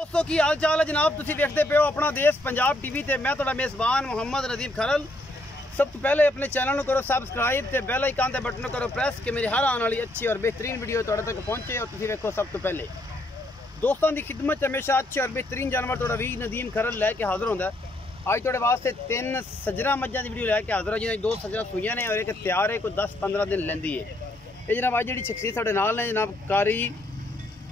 दोस्तों की हाल चाल है जनाब, तुसी देखते पे हो अपना देश पंजाब टीवी ते मैं तुहाडा मेज़बान मोहम्मद नदीम खरल। सब तो पहले अपने चैनल को करो सबसक्राइब ते बेल आइकन ते बटन करो प्रेस कि मेरी हर आने वाली अच्छी और बेहतरीन वीडियो तुहाडे तक पहुंचे और तुसी देखो सब तो पहले। दोस्तों की खिदमत हमेशा अच्छे और बेहतरीन जानवर तुहाडा वी नदीम खरल लैके हाजिर होंदा है। अज तुहाडे वास्ते 3 सजरा मज्जां दी वीडियो लैके हाजिर हो, जिन्हें 2 सजरा सूइयां ने और एक तैयार है, कोई 10-15 दिन लैंदी है। ये जनाब अज जी शख्सियत साडे नाल ने जनाब कारी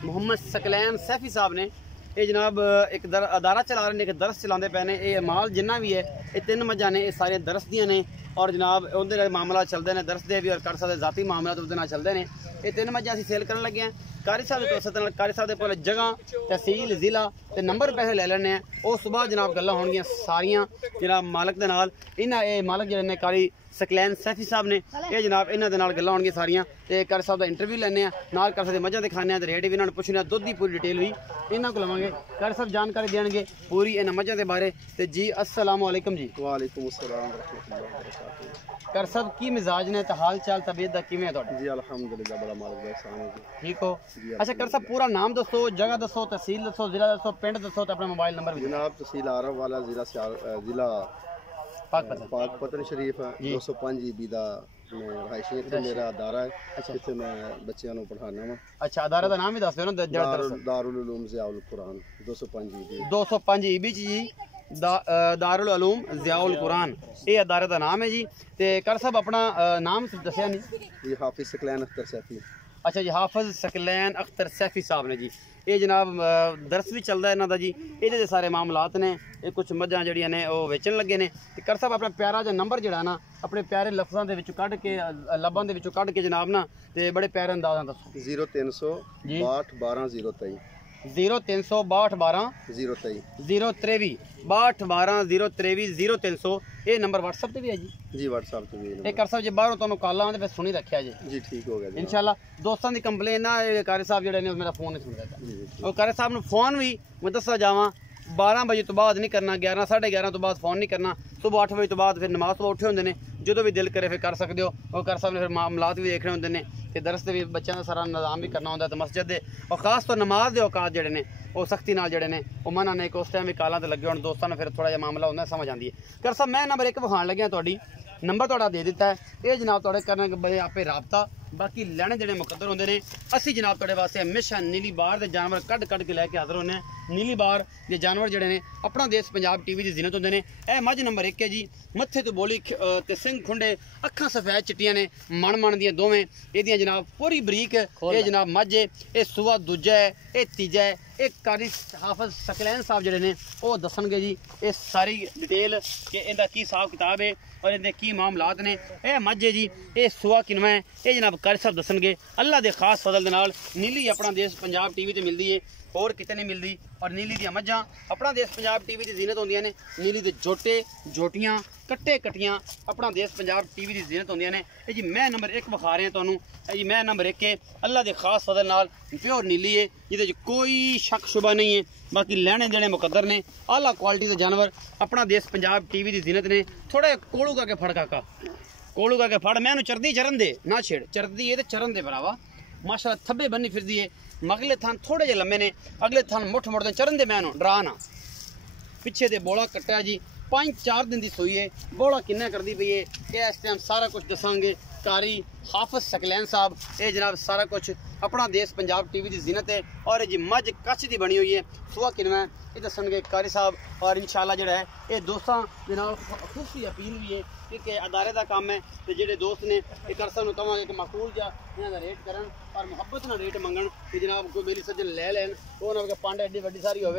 मोहम्मद सकलैन सैफी साहब ने। ये जनाब एक अदारा चला रहे हैं, एक दरस चलाते पे ने। ये माल जिन्ना भी है ये 3 मज्जां ने, ये सारे दरस दियां ने और जनाब उहदे मामला चलते हैं दरस दे भी और कर सकते जाती मामला तो उहदे नाल चलते हैं। ये 3 मज्जां असीं सेल करन लगे हैं। कारी साहब के तवसत कारी साहब के कोल जगह तहसील जिला ते नंबर पैसे ले लैने हैं। उस सुबह जनाब गल्लां होणगियां सारियां जनाब मालक दे नाल। इन्हां ये मालक जिहड़े ने कारी सकलैन सैफी साहब ने, ये जनाब इन्हां दे नाल गल्लां होणगियां सारियां ते कारी साहब दा इंटरव्यू लैने आ, नाल कारी साहब दी मज्जां दिखाने आ ते रेट भी इन्हां नूं पुछने आ, दुध दी पूरी डिटेल भी इन्हां को लवांगे। कारी साहब जानकारी देणगे पूरी इन्हां मज्जां दे बारे ते। जी अस्सलाम वालेकुम जी। वालेकुम अस्सलाम रहमतुल्लाहि व बरकातहू। कारी साहब की मिजाज ने ते हाल चाल तबीयत दा किवें है तुहाडी? जी अल्हम्दुलिल्लाह, बड़ा मालिक दा एहसान है जी। ठीक हो? अच्छा कारी साहब पूरा नाम दसो, जगह दसो, तहसील दसो, जिला दसो, पिंड दसो ते अपना मोबाइल नंबर भी। जनाब तहसील आरव वाला जिला पाकपतन शरीफ 205 ईबी दा रहायशी इत्थे मेरा अदारा है। अच्छा, इत्थे मैं बच्चों को पढ़ाना वा। अच्छा, अदारे दा नाम भी दस दियो ना। दारुल उलूम ज़ियाउल कुरान 205 ईबी 205 ईबी जी। दारुल उलूम ज़ियाउल कुरान ये अदारे का नाम है जी। ते कर साहब अपना नाम दसिया नहीं? जी हाफिज सकलैन अख्तर सैफी। अच्छा जी, हाफिज सकलैन अख्तर सैफी साहब ने जी। ये जनाब दरस भी चलता है इन्हों का जी। ये सारे मामलात ने, ये कुछ मज्जां जड़ियां ने वो वेचन लगे ने। ते कर साहब अपना प्यारा जो नंबर जड़ा ना अपने प्यारे लफ्ज़ों के विचों कढ़ के लबां दे विचों कढ़ के जनाब ना ते बड़े प्यारे अंदाज़ दसो। 0362 12 023 0362 12 023 023 023 ये नंबर व्हाट्सएप पे भी है जी? जी व्हाट्सएप पे भी है। कर साहब जी बाहरों तुहानू कॉल आउंदे फिर सुनी रखिया जी। जी ठीक हो गया जी इंशाल्लाह। दोस्तों की कंप्लेन ना कारी साहब जेडे ने मेरा फोन नहीं सुनदा और कारी साहब ने फोन भी मैं दसा जावां 12 बजे तो बाद नहीं करना, 11 साढ़े 11 तो बाद फोन नहीं करना, सुबह 8 बजे तो बाद फिर नमाज तो उठे होंगे ने, जो भी दिल करे फिर कर सकते हो। और कर साहब ने फिर मामलात भी देखने होंगे ने ते दरस भी बच्चों का सारा निज़ाम भी करना होंदा ते मस्जिद दे और खास तौर नमाज के औकात जड़े ने वो सख्ती नाल जड़े ने वो मना ने उस टाइम भी कालां ते लगे होण दोस्तों ने फिर थोड़ा जिहा मामला होंदा समझ आती है। कर साहब मैं नंबर 1 विखाण लग्या तुहाडी नंबर तुहाडा दे दिता है। ये जनाब तुहाडे करने बड़े आपे राबता बाकी लैने देने मुकद्दर होंदे ने। असी जनाब तुहाडे वास्ते हमेशा नीली बार दे जानवर कढ़ के लैके हाज़र होने। नीली बार दे जानवर जड़े ने अपना देश पंजाब टीवी की जीनत होंदे ने। यह मझ नंबर 1 है जी, मत्थे तो बोली ते सिंह खुंडे, अखां सफेद चिट्टियां ने, मन दियां दोवें एदियां जनाब पूरी बरीक। ये जनाब मझ है, ये सुआ दूजा है, ये तीजा है। एक कारी हाफिज सकलैन साहब जड़े ने वो दसणगे जी ये सारी डिटेल कि इनका की हिसाब किताब है और इनके की मामलात ने। यह मझ है जी, ये सुआ किनवा है, ये जनाब कारी साहब दसणगे। अल्लाह के खास फजल दे नाल नीली अपना देश पंजाब टीवी ते मिलती है, होर किते नहीं मिलती। और नीली दी मज्जां अपना देश पंजाब टीवी की जीनत होंदियां ने। नीली दे जोटे जोटियां कट्टे कट्टियां अपना देश पंजाब टीवी की जीनत होंदियां ने। ये जी मैं नंबर 1 विखा रहे हैं तुहानू। जी मैं नंबर 1 है, अल्लाह के खास फजल नाल प्योर नीली है, जिहदे कोई शक शुबा नहीं है। बाकी लैने देने मुकद्दर ने, आला क्वालिटी के जानवर अपना देश पंजाब टीवी की जीनत ने। थोड़ा कोलू करके फड़ काका, कोलू करके फड़, मैं चरदी चरन दे ना छेड़, चरदी है तो चरन दे भरावा। माशाल्लाह थब्बे बन्नी फिरदी है, मगले थान थोड़े जे लम्बे ने, अगले थान मुठ मुड़ते चरन दे। मैं डरा ना, पिछे दे बोला कट्टिया जी 5-4 दिन की सूई है। बोला किन्ना करती पई है ये इस टाइम सारा कुछ दसांगे कारी हाफिज सकलैन साहब। ये जनाब सारा कुछ अपना देश पंजाब टीवी की जीनत है। और जी मझ कच्छ की बनी हुई है, सुहा किनवा ये दसणगे कारी साहब। और इंशाल्लाह जो है ये दोस्तों जनाब खूबी अपील भी है कि अदारे का काम है तो जो दोस्त ने ये कर साहब कहेंगे कि माकूल जा इन्हों का रेट करन और मुहब्बत ना रेट मंगन कि जनाब कोई मेरी सज्जन ले लैन, वो ना पांड एड्डी वड्डी सारी हो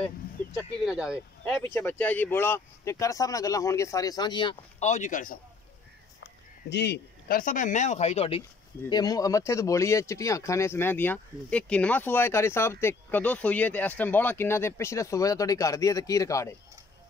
चक्की भी ना जाए। यह पिछे बच्चा है जी बोला तो कर साहब नाल गल्लां होणगियां सारियां सांझियां। आओ जी कर साहब जी। कर साहब मैं विखाई तुहाडी ये मत्थे तो बोली है, चिट्टियां अखां ने मैं दियां। ये किनवा सूआ है कारी साहब ते कदों सूई है ते इस टाइम बौला किन्ना ते पिछले सूए दा तुहाडी घर दी है ते की रिकॉर्ड है?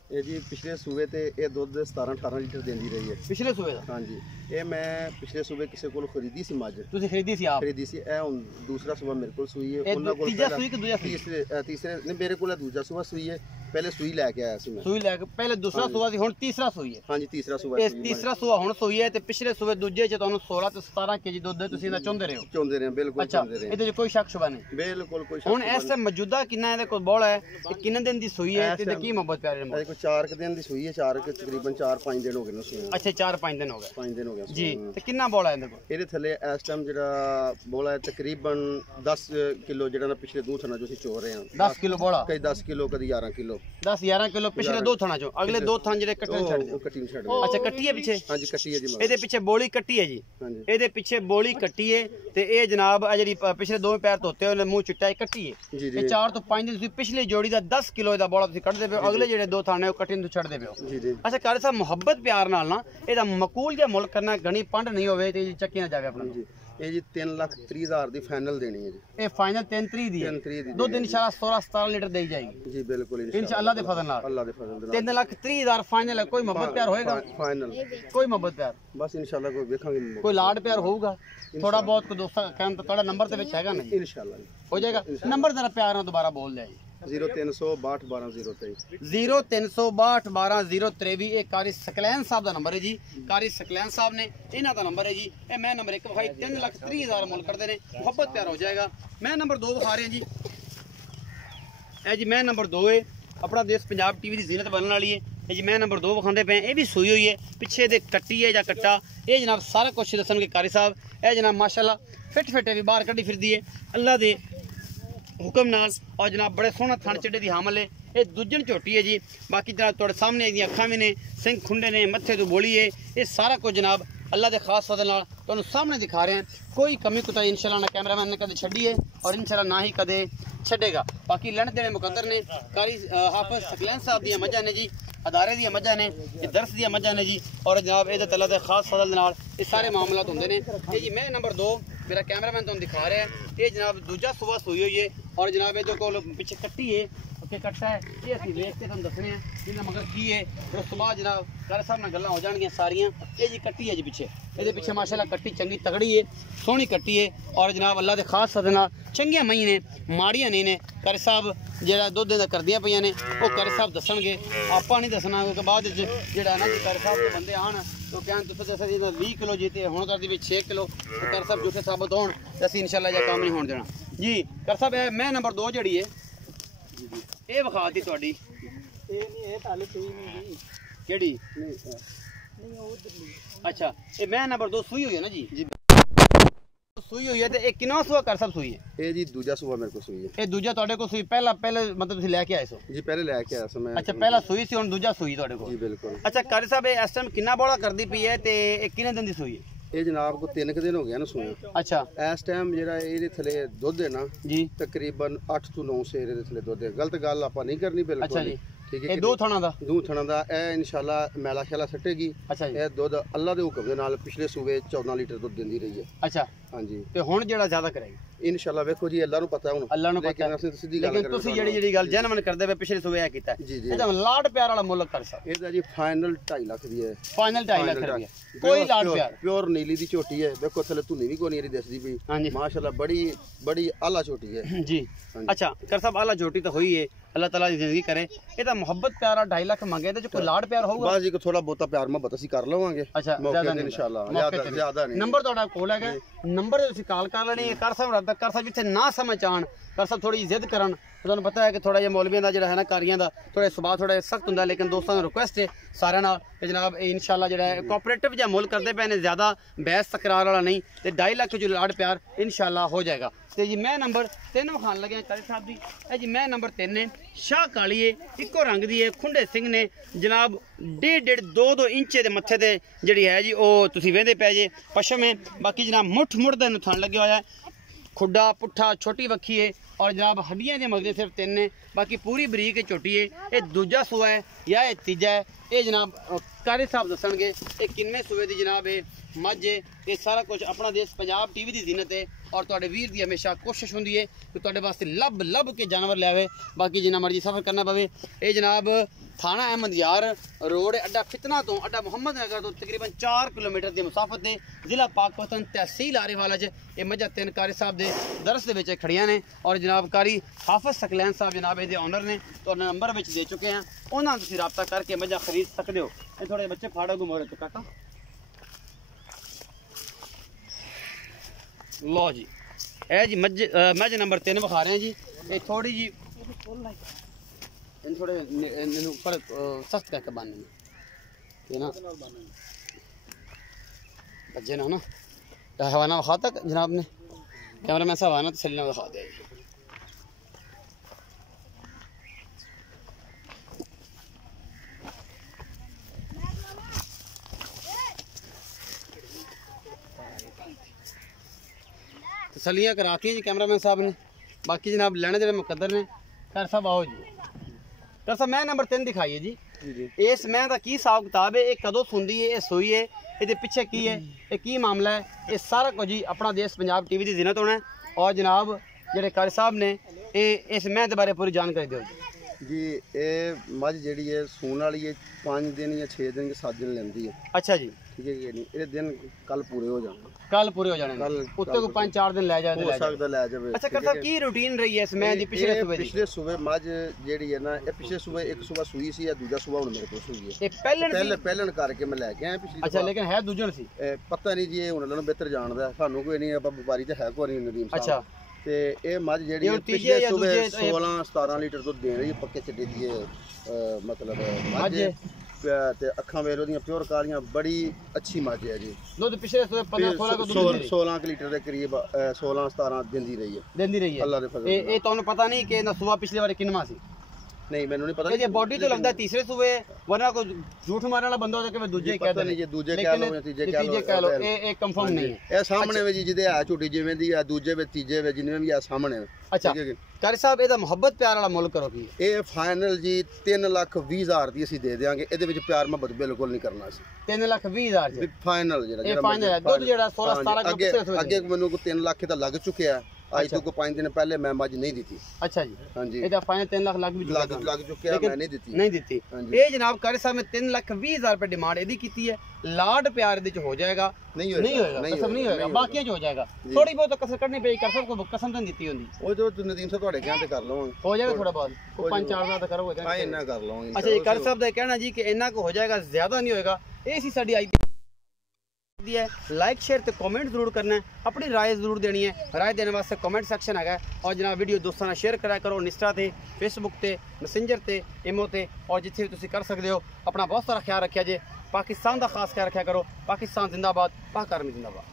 ये जी पिछले सूबे ते ये दुध 17-18 लीटर देंदी रही है। पिछले सूबे दा? हाँ जी, ये मैं पिछले सूबे किसी को खरीदी सी मझ। तुसी खरीदी सी आप? खरीदी सी। ए हुन दूसरा सूबा मेरे को सूई है। उन्हां कोल तीसरा सूई कि दूसरा? तीसरे नहीं मेरे को दूसरा सूबा सूई है। ਪਹਿਲੇ ਸੂਈ ਲੈ ਕੇ ਆਇਆ ਸੀ ਮੈਂ। ਸੂਈ ਲੈ ਕੇ ਪਹਿਲੇ ਦੂਸਰਾ ਸੂਆ ਸੀ, ਹੁਣ ਤੀਸਰਾ ਸੂਈ ਹੈ। ਹਾਂਜੀ ਤੀਸਰਾ ਸੂਆ ਇਸ ਤੀਸਰਾ ਸੂਆ ਹੁਣ ਸੂਈ ਹੈ ਤੇ ਪਿਛਲੇ ਸੂਏ ਦੂਜੇ ਚ ਤੁਹਾਨੂੰ 16 ਤੇ 17 ਕੇਜੀ ਦੁੱਧ ਤੁਸੀਂ ਇਹਦਾ ਚਾਹੁੰਦੇ ਰਹੇ ਹੋ। ਚਾਹੁੰਦੇ ਰਹੇ ਬਿਲਕੁਲ ਅੱਛਾ, ਚਾਹੁੰਦੇ ਰਹੇ, ਇਹਦੇ ਚ ਕੋਈ ਸ਼ੱਕ ਸ਼ੁਬਾ ਨਹੀਂ। ਬਿਲਕੁਲ ਕੋਈ ਹੁਣ ਇਸ ਮੌਜੂਦਾ ਕਿੰਨਾ ਇਹਦੇ ਕੋਲ ਬੋਲ ਹੈ, ਇਹ ਕਿੰਨੇ ਦਿਨ ਦੀ ਸੂਈ ਹੈ ਤੇ ਕੀ ਮੁਹੱਬਤ ਪਿਆਰੇ ਨੇ? ਕੋਈ 4 ਦਿਨ ਦੀ ਸੂਈ ਹੈ, 4 ਤਕਰੀਬਨ 4-5 ਦਿਨ ਹੋ ਗਏ ਨੇ ਸੂਈ। ਅੱਛਾ 4-5 ਦਿਨ ਹੋ ਗਏ। 5 ਦਿਨ ਹੋ ਗਏ ਜੀ। ਤੇ ਕਿੰਨਾ ਬੋਲ ਹੈ ਇਹਦੇ ਕੋਲ? ਇਹਦੇ ਥੱਲੇ ਇਸ ਟਾਈਮ ਜਿਹੜਾ ਬੋਲਾ ਹੈ ਤਕਰੀਬਨ 10 ਕਿਲੋ, ਜਿਹੜਾ ਨਾ ਪਿਛਲੇ 2 ਥਣਾ ਜੋ ਅਸੀਂ ਚੋ ਰਹੇ ਹਾਂ। 10 ਕਿਲੋ ਬੋਲਾ, ਕਈ 10 ਕਿਲੋ, ਕਦੀ 11 ਕਿਲੋ। 10-11 ਕਿਲੋ ਪਿਛਲੇ 2 ਥਣਾ ਚੋਂ, ਅਗਲੇ 2 ਥਣ ਜਿਹੜੇ ਕੱਟਣ ਛੱਡ ਦਿਓ। ਉਹ ਕੱਟੀ ਛੱਡ ਦਿਓ। ਅੱਛਾ ਕੱਟੀ ਹੈ ਪਿੱਛੇ? ਹਾਂਜੀ ਕੱਟੀ ਹੈ ਜੀ। ਇਹਦੇ ਪਿੱਛੇ ਬੋਲੀ ਕੱਟੀ ਹੈ ਜੀ। ਹਾਂਜੀ ਇਹਦੇ ਪਿੱਛੇ ਬੋਲੀ ਕੱਟੀ ਹੈ ਤੇ ਇਹ ਜਨਾਬ ਆ ਜਿਹੜੀ ਪਿਛਲੇ 2 ਪੈਰ ਧੋਤੇ ਹੋਏ ਨੇ, ਮੂੰਹ ਚਿੱਟਾ ਹੈ, ਕੱਟੀ ਹੈ। ਜੀ ਜੀ। ਇਹ 4 ਤੋਂ 5 ਦਿਨ ਤੁਸੀਂ ਪਿਛਲੀ ਜੋੜੀ ਦਾ 10 ਕਿਲੋ ਦਾ ਬੋਲਾ ਤੁਸੀਂ ਕੱਢਦੇ ਪਿਓ, ਅਗਲੇ ਜਿਹੜੇ 2 ਥਾਣੇ ਉਹ ਕੱਟੀ ਨੂੰ ਛੱਡਦੇ ਪਿਓ। ਜੀ ਜੀ। ਅੱਛਾ ਕਾਲੇ ਸਾਹਿਬ ਮੁਹੱਬਤ ਪਿਆਰ ਨਾਲ ਨਾ ਇਹਦਾ ਮਕੂਲ ਜਿਹਾ ਮੁੱਲ ਕਰਨਾ, ਘਣੀ ਪੰਡ ਨਹੀਂ ਹੋਵੇ ਤੇ ਚੱਕੀ ਨਾ ਜਾਵੇ ਆਪਣਾ। ਜੀ ਇਹ ਜੀ 3,30,000 ਦੀ ਫਾਈਨਲ ਦੇਣੀ ਹੈ ਜੀ। ਇਹ ਫਾਈਨਲ 3-3 ਦੀ ਹੈ। 3,30,000 ਦੀ ਦੁੱਧ ਇਨਸ਼ਾਅੱਲਾ 16-17 ਲੀਟਰ ਦੇਈ ਜਾਏਗੀ ਜੀ। ਬਿਲਕੁਲ ਇਨਸ਼ਾਅੱਲਾ ਦੇ ਫਜ਼ਲ ਨਾਲ। ਅੱਲਾ ਦੇ ਫਜ਼ਲ ਦੇ ਨਾਲ 3,30,000 ਫਾਈਨਲ ਹੈ। ਕੋਈ ਮੁਹੱਬਤ ਪਿਆਰ ਹੋਏਗਾ? ਫਾਈਨਲ ਕੋਈ ਮੁਹੱਬਤ ਪਿਆਰ ਬਸ ਇਨਸ਼ਾਅੱਲਾ ਕੋਈ ਵੇਖਾਂਗੇ, ਕੋਈ ਲਾਡ ਪਿਆਰ ਹੋਊਗਾ ਥੋੜਾ ਬਹੁਤ। ਕੋਈ ਦੋਸਤਾਂ ਕਹਿਣ ਤਾਂ ਤੁਹਾਡਾ ਨੰਬਰ ਦੇ ਵਿੱਚ ਹੈਗਾ ਨਾ ਜੀ? ਇਨਸ਼ਾਅੱਲਾ ਹੋ ਜਾਏਗਾ। ਨੰਬਰ ਜ਼ਰਾ ਪਿਆਰ ਨਾਲ ਦੁਬਾਰਾ ਬੋਲ ਲਿਆ ਜੀ। 0362122023 0362122023 ਇਹ ਕਾਰੀ ਸਕਲੈਨ ਸਾਹਿਬ ਦਾ ਨੰਬਰ ਹੈ ਜੀ। ਕਾਰੀ ਸਕਲੈਨ ਸਾਹਿਬ ਨੇ ਇਹਨਾਂ ਦਾ ਨੰਬਰ ਹੈ ਜੀ। ਇਹ ਮੈਂ ਨੰਬਰ 1 ਵਿਖਾਈ 3,30,000 ਮੁੱਲ ਕਰਦੇ ਨੇ, ਮੁਹੱਬਤ ਪਿਆਰ ਹੋ ਜਾਏਗਾ। ਮੈਂ ਨੰਬਰ 2 ਵਿਖਾ ਰਿਹਾ ਜੀ। ਇਹ ਜੀ ਮੈਂ ਨੰਬਰ 2 ਹੈ। ਆਪਣਾ ਦੇਸ਼ ਪੰਜਾਬ ਟੀਵੀ ਦੀ ਜ਼ੀਨਤ ਬਣਨ ਵਾਲੀ ਹੈ। ਇਹ ਜੀ ਮੈਂ ਨੰਬਰ 2 ਵਿਖਾਉਂਦੇ ਪਏ। ਇਹ ਵੀ ਸੂਈ ਹੋਈ ਹੈ, ਪਿੱਛੇ ਦੇ ਕੱਟੀ ਹੈ ਜਾਂ ਕੱਟਾ, ਇਹ ਜਨਾਬ ਸਾਰਾ ਕੁਝ ਦੱਸਣਗੇ ਕਾਰੀ ਸਾਹਿਬ। ਇਹ ਜਨਾਬ ਮਾਸ਼ਾਅੱਲਾ ਫਿੱਟ ਵੀ ਬਾਹਰ ਕੱਢੀ ਫਿਰਦੀ ਹੈ ਅੱਲਾ ਦੇ ਹੁਕਮ ਨਾਲ। और जनाब बड़े सोहना थन चढ़े की हामल है। ये दूजन झोटी है जी। बाकी जनाब तुहाडे सामने दी अखां भी ने, सिंह खुंडे ने, मत्थे तो बोली है। ये सारा कुछ जनाब अल्लाह के खास फजल नाल तुहानू सामने दिखा रहे हैं। कोई कमी कुताही इंशाअल्लाह ना कैमरामैन ने कदे छड्डी है और इंशाअल्लाह ना ही कदे छड्डेगा। बाकी लैण देने मुकद्दर ने कारी हाफिज सकलैन साहब दी मझां ने जी, अदारे दी मझां ने, ये दरस दी मझां ने जी। और जनाब ये अल्लाह के खास फजल नाल ये सारे मामलात होंदे ने। ये जी मैं नंबर 2 मेरा कैमरामैन तुहानू दिखा रहा है। ये जनाब दूजा सुबह सोई हुई है और जनाब ये कोल पिछे कट्टी है, ओके कट्टा है, ये असीं वेख के तुहानू दसने हैं जिन्हें मगर की है। फिर उस बाद जनाब घर साहब नाल गल्लां हो जाणगियां सारियां। ये जी कट्टी है जी पिछे, ये पिछे माशाअल्लाह कट्टी चंगी तगड़ी है, सोहनी कट्टी है। और जनाब अल्लाह के खास फजल नाल चंगियां मई ने, माड़ियां नहीं ने। कर साहब ਜਿਹੜਾ ਦੁੱਧ ਦਾ ਕਰਦੀਆਂ ਪਈਆਂ ਨੇ ਉਹ ਕਰ ਸਾਹਿਬ ਦੱਸਣਗੇ, ਆਪਾਂ ਨਹੀਂ ਦੱਸਣਾ ਕਿਉਂਕਿ ਬਾਅਦ ਵਿੱਚ ਜਿਹੜਾ ਨਾ ਜੀ ਕਰ ਸਾਹਿਬ ਦੇ ਬੰਦੇ ਆਣ तो कहन तुस जैसे 20 किलो जीते हुण कर दी 6 किलो तो कर साहब झूठे साबित होण ते असीं इंशाअल्लाह ये काम नहीं होण देना जी। कर साहब मैं नंबर 2 जड़ी है ये विखाती तुहाडी ए नहीं ए ताले सुई नहीं जी केड़ी नहीं उधर। अच्छा ये मैं नंबर 2 सुई हुई है ना जी? जी सुई हुई है। ते एक कितना सुआ कर साहब सुई है? ये जी दूजा सुआ मेरे को सुई है। ये दूजा ਤੁਹਾਡੇ ਕੋਲ ਸੁਈ पहले मतलब ਤੁਸੀਂ ਲੈ ਕੇ ਆਏ ਸੋ? जी पहले लेके आया सो मैं। अच्छा पहला सुई सी हुण दूजा सुई ਤੁਹਾਡੇ ਕੋਲ? जी बिल्कुल। अच्छा कर साहब ये इस टाइम कितना बड़ा करदी पई है ते ये किने दिन दी सुई है? ये जनाब को 3 दिन हो गया ना सुई। अच्छा इस टाइम जेड़ा ਇਹਦੇ ਥਲੇ ਦੁੱਧ ਹੈ ਨਾ जी तकरीबन 8 ਤੋਂ 9 ਸੇਰ ਇਹਦੇ ਥਲੇ ਦੁੱਧ ਹੈ। ਗਲਤ ਗੱਲ ਆਪਾਂ ਨਹੀਂ ਕਰਨੀ ਬਿਲਕੁਲ। अच्छा जी ठीक है। ਇਹ ਦੋ ਥਣਾ ਦਾ? ਦੋ ਥਣਾ ਦਾ। ਇਹ ਇਨਸ਼ਾਅੱਲਾ ਮੈਲਾ ਸ਼ੈਲਾ ਸੱਟੇਗੀ। अच्छा जी ਇਹ ਦੁੱਧ ਅੱਲਾ ਦੇ ਹੁਕਮ ਦੇ ਨਾਲ ਪਿਛਲੇ ਸੂਬੇ 14 ਲੀਟਰ ਦੁੱਧ ਦਿੰਦੀ ਰਹੀ ਹੈ। अच्छा ਹਾਂਜੀ ਤੇ ਹੁਣ ਜਿਹੜਾ ਜ਼ਿਆਦਾ ਕਰੇਗੀ ਇਨਸ਼ਾਅੱਲਾ ਵੇਖੋ ਜੀ ਅੱਲਾ ਨੂੰ ਪਤਾ ਹੁਣ। ਅੱਲਾ ਨੂੰ ਪਤਾ ਲੇਕਿਨ ਅਸੀਂ ਸਿੱਧੀ ਗੱਲ ਲੇਕਿਨ ਤੁਸੀਂ ਜਿਹੜੀ ਗੱਲ ਜੈਨੂਇਨ ਕਰਦੇ ਪਏ ਪਿਛਲੇ ਸੂਬੇ ਆ ਕੀਤਾ ਜੀ ਜੀ ਇਹਦਾ ਲਾਡ ਪਿਆਰ ਵਾਲਾ ਮੁੱਲ ਕਰ ਸਕਦਾ। ਇਹਦਾ ਜੀ ਫਾਈਨਲ 2.5 ਲੱਖ ਦੀ ਹੈ। ਫਾਈਨਲ 2.5 ਲੱਖ ਰੁਪਏ ਕੋਈ ਲਾਡ ਪਿਆਰ। ਪਿਓਰ ਨੀਲੀ ਦੀ ਝੋਟੀ ਹੈ। ਦੇਖੋ ਥਲੇ ਧੁੰਨੀ ਵੀ ਕੋਈ ਨਹੀਂ ਇਹਦੀ ਦਿਸਦੀ ਪਈ। ਹਾਂਜੀ ਮਾਸ਼ਾਅੱਲਾ ਬੜੀ ਆਲਾ ਝੋਟੀ ਹੈ ਜੀ। अच्छा कर साहब आला झोटी तो हुई है, अल्लाह ताला दी जिंदगी करे। ਇਹਦਾ ਮੁਹੱਬਤ ਪਿਆਰਾ 2.5 ਲੱਖ ਮੰਗੇ ਇਹਦੇ ਚ ਕੋਈ ਲਾਡ ਪਿਆਰ ਹੋਊਗਾ? ਬਸ ਜੀ ਕੋ ਥੋੜਾ ਬਹੁਤਾ ਪਿਆਰ ਮੁਹੱਬਤ ਅਸੀਂ ਕਰ ਲਵਾਂਗੇ। ਅੱਛਾ ਜ਼ਿਆਦਾ ਨਹੀਂ ਇਨਸ਼ਾਅੱਲਾ, ਜ਼ਿਆਦਾ ਨਹੀਂ। ਨੰਬਰ ਤੁਹਾਡਾ ਕੋਲ ਹੈਗਾ, ਨੰਬਰ ਤੁਸੀਂ ਕਾਲ ਕਰ ਲੈਣੀ ਹੈ। ਕਰ ਸਾਹਿਬ ਰੱਦ ਕਰ ਸਾਹਿਬ ਜਿੱਥੇ ਨਾ ਸਮਝ ਆਣ ਕਰ ਸਾਹਿਬ ਥੋੜੀ ਜ਼ਿੱਦ ਕਰਨ। ਤੁਹਾਨੂੰ ਪਤਾ ਹੈ ਕਿ ਥੋੜਾ ਜਿਹਾ ਮੌਲਵੀਆਂ ਦਾ ਜਿਹੜਾ ਹੈ ਨਾ ਕਾਰੀਆਂ ਦਾ ਥੋੜਾ ਸੁਭਾਅ ਥੋੜਾ ਸਖਤ ਹੁੰਦਾ, ਲੇਕਿਨ ਦੋਸਤਾਂ ਨੂੰ ਰਿਕੁਐਸਟ ਹੈ ਸਾਰਿਆਂ ਨਾਲ ਕਿ ਜਨਾਬ ਇਹ ਇਨਸ਼ਾਅੱਲਾ ਜਿਹੜਾ ਕੋਆਪਰੇਟਿਵ ਜਾਂ ਮੁੱਲ ਕਰਦੇ ਪਏ ਨੇ, ਜ਼ਿਆਦਾ ਬਹਿਸ ਤਕਰਾਰ ਵਾਲਾ ਨਹੀਂ। ਤੇ 2.5 ਲੱਖ ਜੋ ਲਾਡ ਪਿਆਰ ਇਨਸ਼ਾਅੱਲਾ ਹੋ ਜਾਏਗਾ। ਤੇ ਜੀ ਮੈਂ ਨੰਬਰ 3 ਵਿਖਾਣ ਲੱਗਿਆ ਕਾਰੀ ਸਾਹਿਬ ਦੀ। ਇਹ ਜੀ ਮੈਂ ਨੰਬਰ 3 ਨੇ, ਸ਼ਾਹ ਕਾਲੀ ਹੈ, ਇੱਕੋ ਰੰਗ ਦੀ ਹੈ, ਖੁੰਡੇ ਸਿੰਘ ਨੇ ਜਨਾਬ, 1.5 2 ਇੰਚ ਦੇ ਮੱਥੇ ਤੇ ਜਿਹੜੀ ਹੈ ਜੀ ਉਹ ਤੁਸੀਂ ਵੇਂਦੇ ਪਏ ਜੇ ਪਸ਼ਮ ਹੈ। ਬਾਕੀ ਜਨਾਬ ਮੁੱਠ ਦਾ ਨੂੰ ਥਣ ਲੱਗਿਆ ਹੋਇਆ ਹੈ, खुडा पुट्ठा छोटी वक्खी है और जनाब हड्डियां के मगजे सिर्फ 3 ने, बाकी पूरी बरीक झोटी है। ये दूजा सूआ है या ये तीजा है? ये जनाब कारी साहब दसणगे ये किनवें सूए की जनाब है मझ है। ये सारा कुछ अपना देश पंजाब टीवी की जीनत है। और तुहाडे वीर दी हमेशा कोशिश हुंदी है कि तुहाडे वास्ते लब लब के जानवर लियावे, बाकी जिन्ना मर्जी सफ़र करना पवे। ये जनाब थाना अहमद यार रोड अड्डा फितना तो अड्डा मुहम्मद नगर तो तकरीबन 4 किलोमीटर की मुसाफत है, जिला पाकपतन तहसील आरेवाला च। ये मझा 3 कारी साहब के दरस के विच खड़ियां ने और जनाब कारी हाफिज सकलैन साहब जनाब ये ऑनर ने तो नंबर विच दे चुके हैं, उन्होंने तुसीं राबता करके मझा खरीद सकते हो। ये थोड़े बच्चे फाड़ा घुमा रहे तो काका लो जी, ए जी मझ नंबर 3 विखा रहे हैं जी। ये थोड़ी जी थोड़े ऊपर सख्त करके बांधने में ना बच्चे ना ना हवाना विखा तक जनाब ने कैमरा मैन साहब आना तसल्ली विखा दिया जी। तसलियाँ कराती हैं जी कैमरा मैन साहब ने, बाकी जनाब लेने जो मुकद्दर ने। कर साहब आओ जी, कर साहब मैं नंबर 3 दिखाइए जी। इस मैं का की हिसाब किताब है, ये कदों सुनदी है, ये सोई है, ये पिछे की है, ये की मामला है, ये सारा कुछ जी अपना देश पंजाब टीवी की जिन्नत होना है। और जनाब जेडे कारी साहब ने ये इस मैं के बारे पूरी जानकारी दो जी। ये मझ जी है सून वाली है, 5 दिन या 6 दिन 7 दिन लेंदी है। अच्छा जी, ठीक है कि नहीं, ये दिन कल पूरे हो जाने, कल पूरे हो जाने, उत्ते को 5-4 दिन ले जाए हो सकता ले जावे। अच्छा कर साहब की रूटीन रही है इस मैं दी पिछले सुबह मझ जेडी है ना, ये पिछले सुबह एक सुबह सुई सी या दूजा सुबह हुन मेरे को सुई है। ये पहलन करके मैं लेके आया पिछली। अच्छा लेकिन है दूजन सी पता नहीं जी, हुन नालों बेहतर जानदा सानू कोई नहीं, ਆਪਾਂ ਵਪਾਰੀ ਤੇ ਹੈ ਕੋਈ ਨਹੀਂ ਨਦੀਮ ਸਾਹਿਬ। अच्छा ਤੇ ਇਹ ਮੱਝ ਜਿਹੜੀ ਹੈ ਪਿਛਲੇ ਸੁਬਹ 16-17 ਲੀਟਰ ਦੁੱਧ ਦੇ ਰਹੀ ਹੈ, ਪੱਕੇ ਚੱਡੇ ਦੀ मतलब ਮੱਝ ਤੇ ਅੱਖਾਂ ਵੇਖ ਉਹਦੀਆਂ ਪਿਓਰ ਕਾਲੀਆਂ, ਬੜੀ ਅੱਛੀ ਮੱਝ ਹੈ ਜੀ। ਦੁੱਧ ਪਿਛਲੇ ਸੁਬਹ 15-16 ਕੋ ਦੁੱਧ 16 ਲੀਟਰ ਦੇ ਕਰੀਬ 16-17 ਦਿੰਦੀ ਰਹੀ ਹੈ ਅੱਲਾ ਦੇ ਫਜ਼ਲ। ਇਹ ਤੁਹਾਨੂੰ ਪਤਾ ਨਹੀਂ ਕਿ ਇਹਦਾ ਸੁਬਹ ਪਿਛਲੇ ਵਾਰ ਕਿੰਨਾ ਸੀ? नहीं मैंने नहीं पता। ये बॉडी तो लगता है तीसरे सुबह, वरना को झूठ मारने वाला बंदा होता है कि दूजे कहते नहीं, ये दूजे कह लो या तीजे कह लो, ये कंफर्म नहीं है। ये सामने में जी जिदे है झूठी जिवें दी है, दूजे में तीजे में जिन्ने भी है सामने। अच्छा कारी साहब ਇਹਦਾ ਮੁਹੱਬਤ ਪਿਆਰ ਵਾਲਾ ਮੁੱਲ ਕਰੋ ਕੀ? ਇਹ ਫਾਈਨਲ ਜੀ 3,20,000 ਦੀ ਅਸੀਂ ਦੇ ਦੇਾਂਗੇ, ਇਹਦੇ ਵਿੱਚ ਪਿਆਰ ਮੁਹੱਬਤ ਬਿਲਕੁਲ ਨਹੀਂ ਕਰਨਾ ਸੀ। 3,20,000 ਜੀ ਫਾਈਨਲ ਜਿਹੜਾ ਇਹ ਫਾਈਨਲ ਹੈ। ਦੁੱਧ ਜਿਹੜਾ 16-17 ਕਿਲੋ ਅੱਗੇ ਮੈਨੂੰ ਕੋ 3 ਲੱਖ ਦਾ ਲੱਗ ਚੁੱਕਿਆ, ਅੱਜ ਤੋਂ ਕੋ 5 ਦਿਨ ਪਹਿਲੇ ਮੈਂ ਮੱਝ ਨਹੀਂ ਦਿੱਤੀ। अच्छा जी हाँ जी, ਇਹਦਾ ਫਾਈਨਲ 3 ਲੱਖ ਲੱਗ ਵੀ ਲੱਗ ਚੁੱਕਿਆ, ਮੈਂ ਨਹੀਂ ਦਿੱਤੀ। ਨਹੀਂ ਦਿੱਤੀ। ਇਹ ਜਨਾਬ कारी साहब ਨੇ 3,20,000 ਰੁਪਏ ਡਿਮਾਂਡ ਇਹਦੀ ਕੀਤੀ ਹੈ। ਲਾਡ ਪਿਆਰ ਇਹਦੇ ਚ ਹੋ ਜਾਏਗਾ? नहीं होएगा, कसम नहीं होएगा, बाकी जो हो जाएगा। थोड़ी बहुत कसर करनी पेगी, कर सब को कसम तो दी होंगी ਉਹ ਜੋ ਨਦੀਮ ਸਾਹਿਬ ਤੁਹਾਡੇ ਕਹਿਣ ਤੇ ਕਰ ਲਵਾਂਗੇ, हो जाएगा थोड़ा बहुत 5-4 हज़ार तक करोगे। ਹਾਂ ਇੰਨਾ ਕਰ ਲਵਾਂਗੇ। अच्छा जी कारी साहब ਦਾ ਕਹਿਣਾ ਜੀ ਕਿ ਇੰਨਾ ਕੋ ਹੋ ਜਾਏਗਾ, ਜ਼ਿਆਦਾ ਨਹੀਂ ਹੋਏਗਾ। ਇਹ ਸੀ ਸਾਡੀ ਅੱਜ ਦੀ ਹੈ। ਲਾਈਕ शेयर ਤੇ ਕਮੈਂਟ ਜ਼ਰੂਰ ਕਰਨਾ ਹੈ, ਆਪਣੀ ਰਾਏ ਜ਼ਰੂਰ ਦੇਣੀ ਹੈ। ਰਾਏ ਦੇਣ ਵਾਸਤੇ ਕਮੈਂਟ ਸੈਕਸ਼ਨ ਹੈਗਾ ਔਰ ਜਨਾਬ ਵੀਡੀਓ ਦੋਸਤਾਂ ਨਾਲ ਸ਼ੇਅਰ ਕਰਿਆ ਕਰੋ, ਇੰਸਟਾ ਤੇ, ਫੇਸਬੁੱਕ ਤੇ, ਮੈਸੇਂਜਰ ਤੇ, ਇਮੋ ਤੇ ਔਰ ਜਿੱਥੇ ਵੀ ਤੁਸੀਂ ਕਰ ਸਕਦੇ ਹੋ। ਆਪਣਾ ਬਹੁਤ ਸਾਰਾ ਖਿਆਲ ਰੱਖਿਆ ਜੇ। पाकिस्तान का खास ख्याल रखा करो। पाकिस्तान जिंदाबाद, पाक आर्मी जिंदाबाद।